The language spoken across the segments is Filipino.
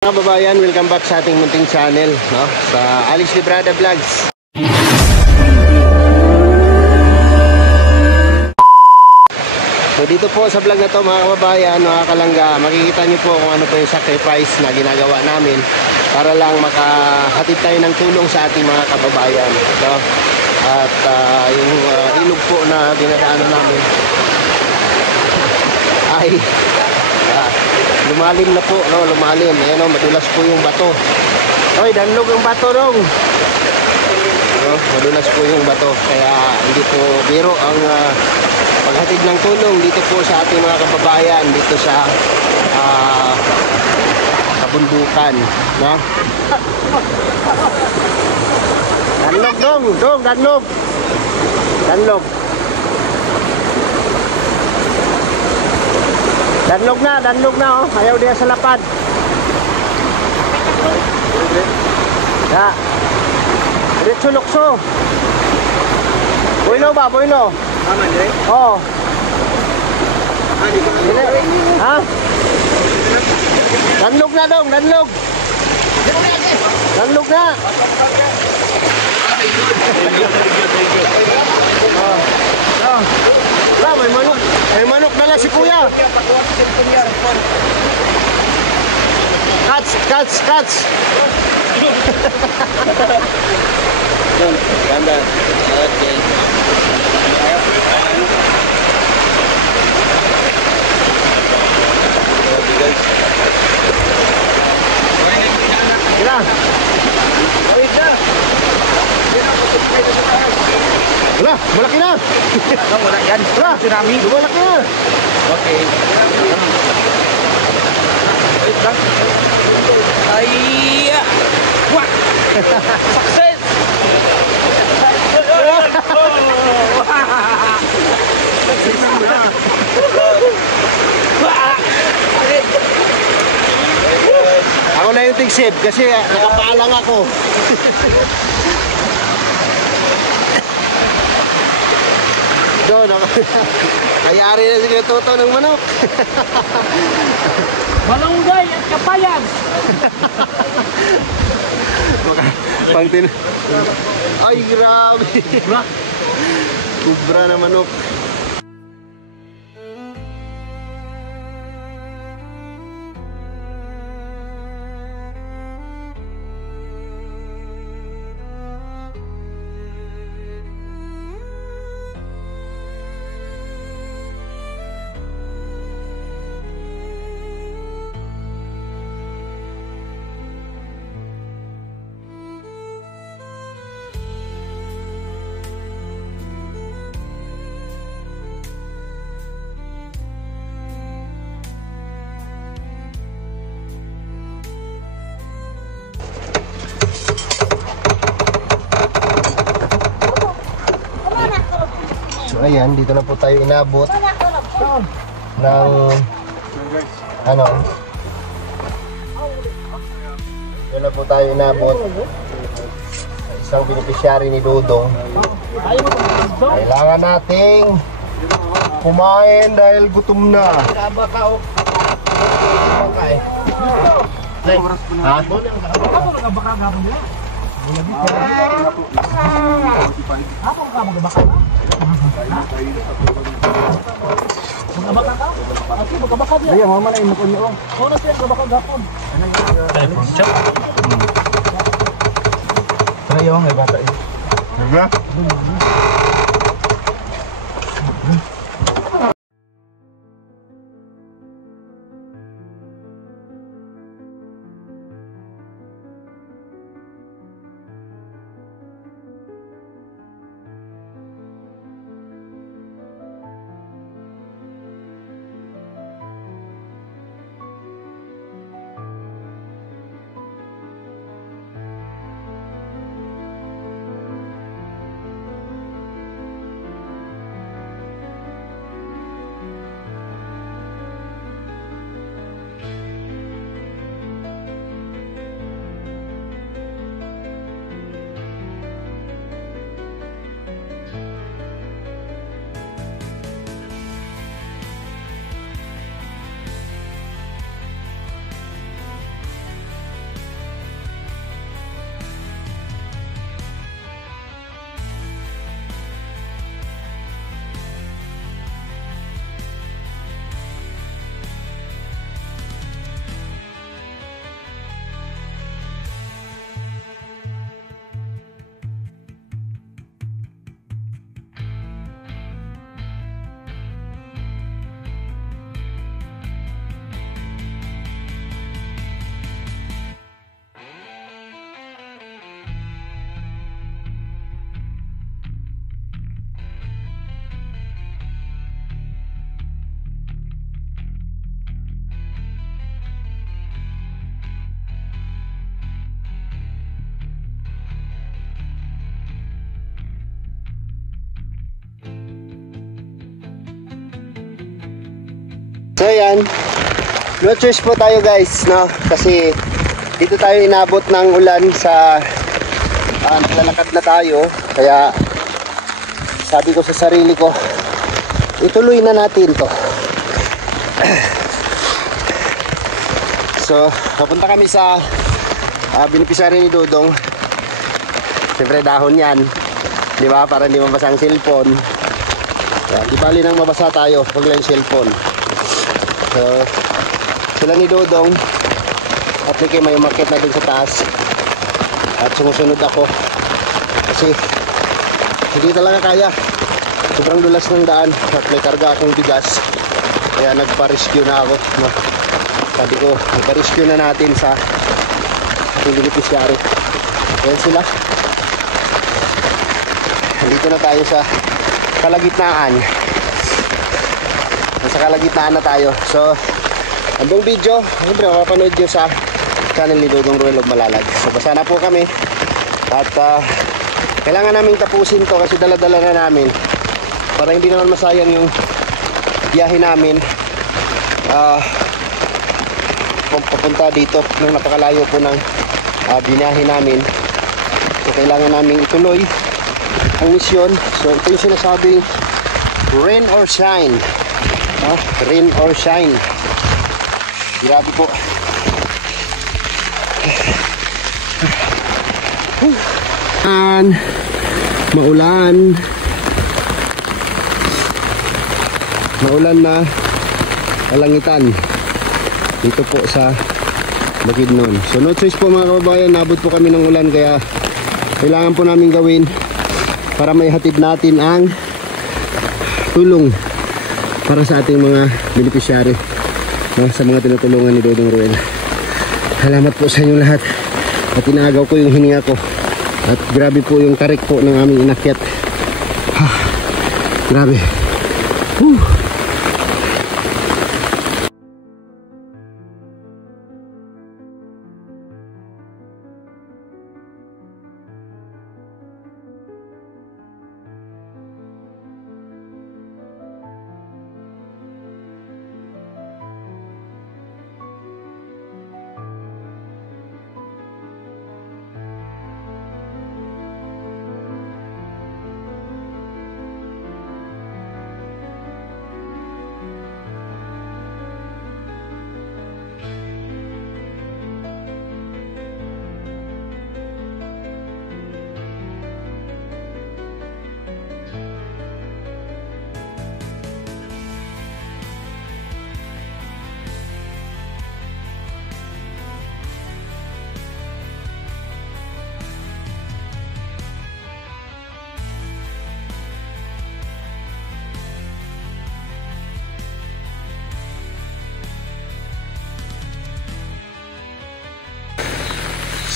Mga kababayan, welcome back sa ating munting channel, no? Sa Alex Librada Vlogs. So dito po sa vlog na to mga kababayan, mga kalangga, makikita nyo po kung ano po yung sacrifice na ginagawa namin para lang makahatid tayo ng tulong sa ating mga kababayan, no? At yung ilog po na dinadaanan namin ay lumalim na po, no? Lumalim. Ayan, no? Madulas po yung bato. Oy, danlog yung bato dong. No? Madulas po yung bato. Kaya hindi po biro ang paghatid ng tulong dito po sa ating mga kababayan dito sa kabundukan, no? Danlog dong, danlog. Danlog. Danlog na, oh. Ayaw dia sa lapad. Ya. Diretso lukso. Boylo ba, boylo? Tama, Andre? Oo. Ha? Danlog na dong, danlog. Danlog na. Wala, may manok. May manok dala si kuya. Cuts. Ganda. Okay. Kira. Wala, malaki na. Wala yan. Wala, tsunami. malaki na. Okay. Ay! Wah! Success! Ako na yung tigsip kasi nakapaalang ako. Doon, ayari na sige toto ng manok. Malunggay at kapayan! Pangtin. Ay, grabe. Kubra na manok. Ayan, dito na po tayo inabot ng ano, dito na po tayo inabot isang beneficiary ni Dudong. Kailangan nating kumain dahil gutom na. Ha? Ayan, mama na imukon niyo. Oo na siya, gabaka gapon. Tara yung may bata eh. Diba? ayan, no choice po tayo guys, no? Kasi dito tayo inabot ng ulan sa naglalakad na tayo. Kaya sabi ko sa sarili ko, ituloy na natin to. So, papunta kami sa beneficiary ni Dodong. Siyempre dahon yan, di ba? Para hindi mabasa ang cellphone. Kaya, di bali nang mabasa tayo, huwag lang cellphone. So, sila ni Dodong at Ricky may market na dun sa taas. At sumusunod ako kasi hindi talaga kaya. Sobrang dulas ng daan at may karga akong bigas. Kaya nagpa-rescue na ako, no? Sabi ko, nagpa-rescue na natin sa ating beneficiary. Ayan sila. Nandito na tayo sa kalagitnaan. Nasa kalagitnaan na tayo. So, ang buong video, siyempre makapanood nyo sa channel ni Dodong Ruel of Malalag. So, basa na po kami. At kailangan naming tapusin to kasi dala-dala na namin. Para hindi naman masayang yung biyahe namin. Papunta dito nung napakalayo po ng binahe namin. So, kailangan namin ituloy ang misyon. So, ito yung sinasabing rain or shine. Rain or shine. Grabe po. Maulan. Maulan na kalangitan dito po sa Bukidnon. So no choice po mga kababayan, nabot po kami ng ulan kaya kailangan po namin gawin para may hatid natin ang tulong para sa ating mga beneficiary, no, sa mga tinutulungan ni Dodong Ruel. Salamat po sa inyo lahat at inaagaw ko yung hininga ko at grabe po yung tarik po ng aming inakyat. Grabe.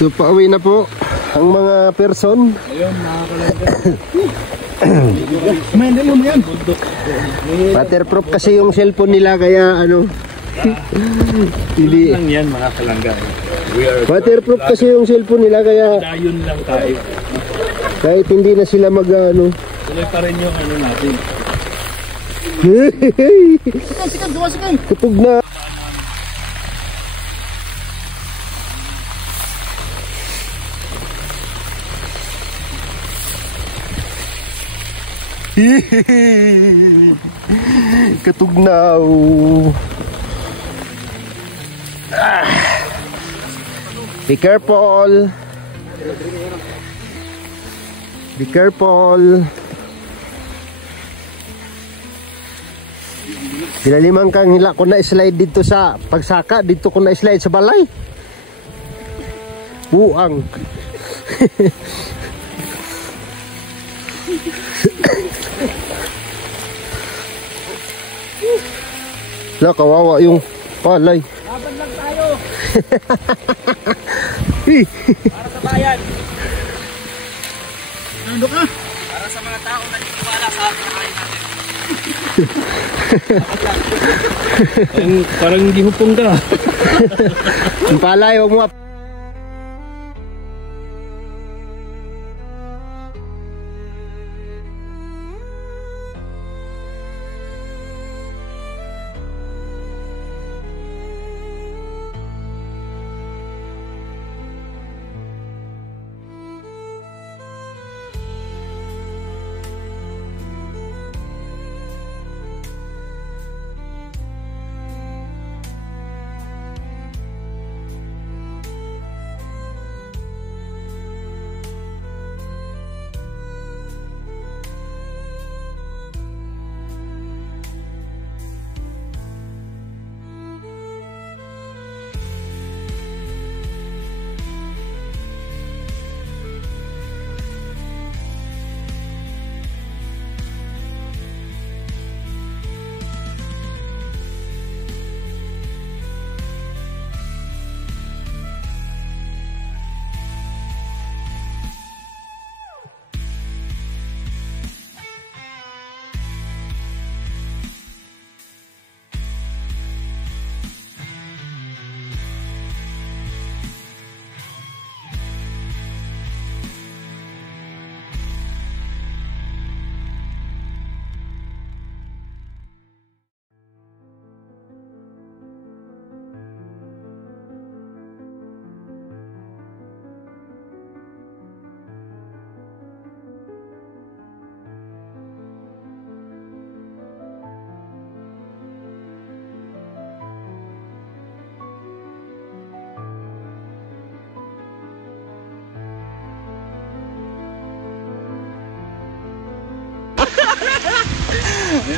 So pauwi na po ang mga person. Ayun, nakakalaga. Mo yan. Waterproof kasi yung cellphone nila kaya ano. Hindi. Lang yan mga kalangga. Waterproof kasi yung cellphone nila kaya Dayon lang tayo. kahit hindi na sila mag ano. Tuloy pa rin yung ano natin. Sikan. Kupog na. Katugnaw. Be careful. Be careful. Pinalimang kang hila ko na slide dito sa pagsaka. Dito ko na slide sa balay. Buang. La, kawawa yung palay. Laban lang tayo. Para sa bayan. Nando ka? Para sa mga tao na niniwala sa atin na kain natin. Parang gihupong ka. Yung palay, huwag mo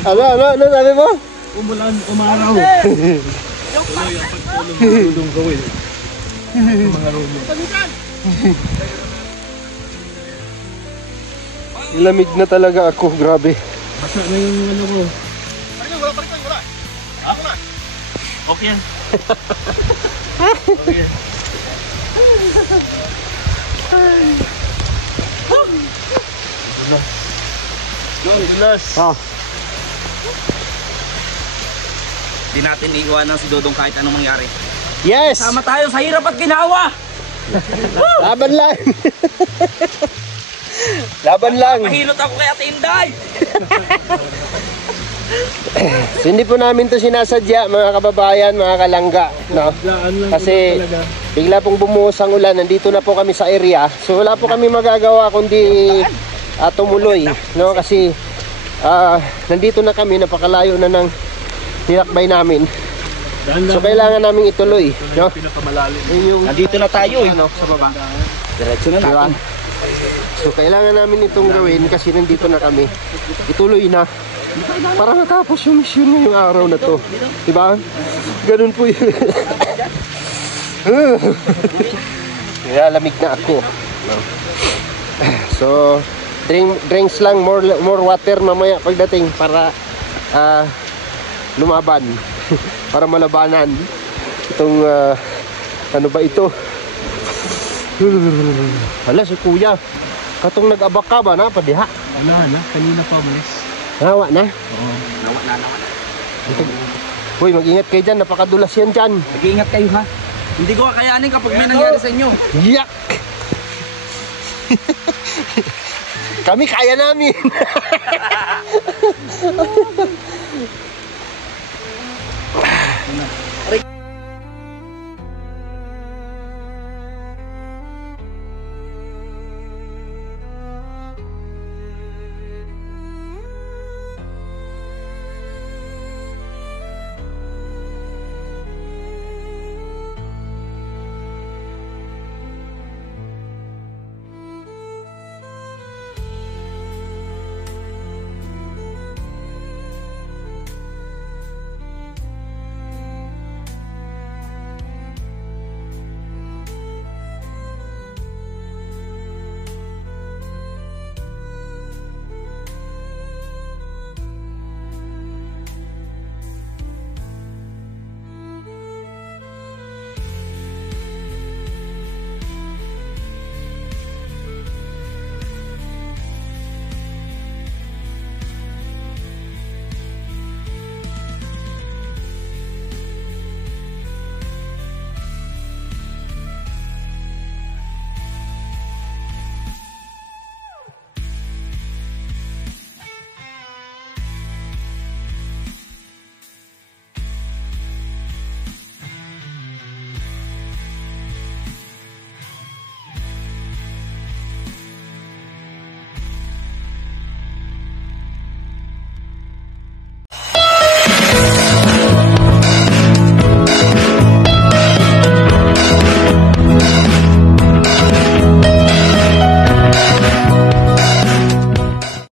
Ano sabi mo? Umulan, umaraw. Tuloy ang pagtulong gawin. Mga rulo. Lamig na talaga ako, grabe. Basa na yung ano ko. Wala. Ako na. Okay yan. Okay yan. Dulas. Oh, Di natin iiwanan si Dodong kahit anong mangyari. yes! Sama tayo sa hirap at ginawa. Laban lang! Laban lang! Mahilot ako kay Ate Inday. So, hindi po namin to sinasadya, mga kababayan, mga kalangga, no? Laan lang Kasi talaga. bigla pong bumuhos ang ulan, nandito na po kami sa area. So wala po kami magagawa kundi tumuloy, no? Kasi nandito na kami, napakalayo na ng tinakbay namin. So kailangan namin ituloy, no? Pinakamalalim. Yun yung Nandito na tayo eh. Sa baba. Diretso na diba? natin. So kailangan namin itong gawin kasi nandito na kami. Ituloy na. Para matapos yung mission ngayong araw na to. Diba? Ganun po yun. Kaya lamig na ako. So, drinks lang, more water mamaya pagdating para lumaban. Para malabanan. Itong, ano ba ito? Hala, si kuya. Katong nag-abak ka ba na? Padiha. Ano, kanina pa umalis. Nawa na. Oo. Nawa na. Uy, mag-ingat kayo dyan. Napakadulas yan dyan. Mag-iingat kayo ha. Hindi ko kakayanin kapag may nangyari sa inyo. Yak! Kami kaya namin.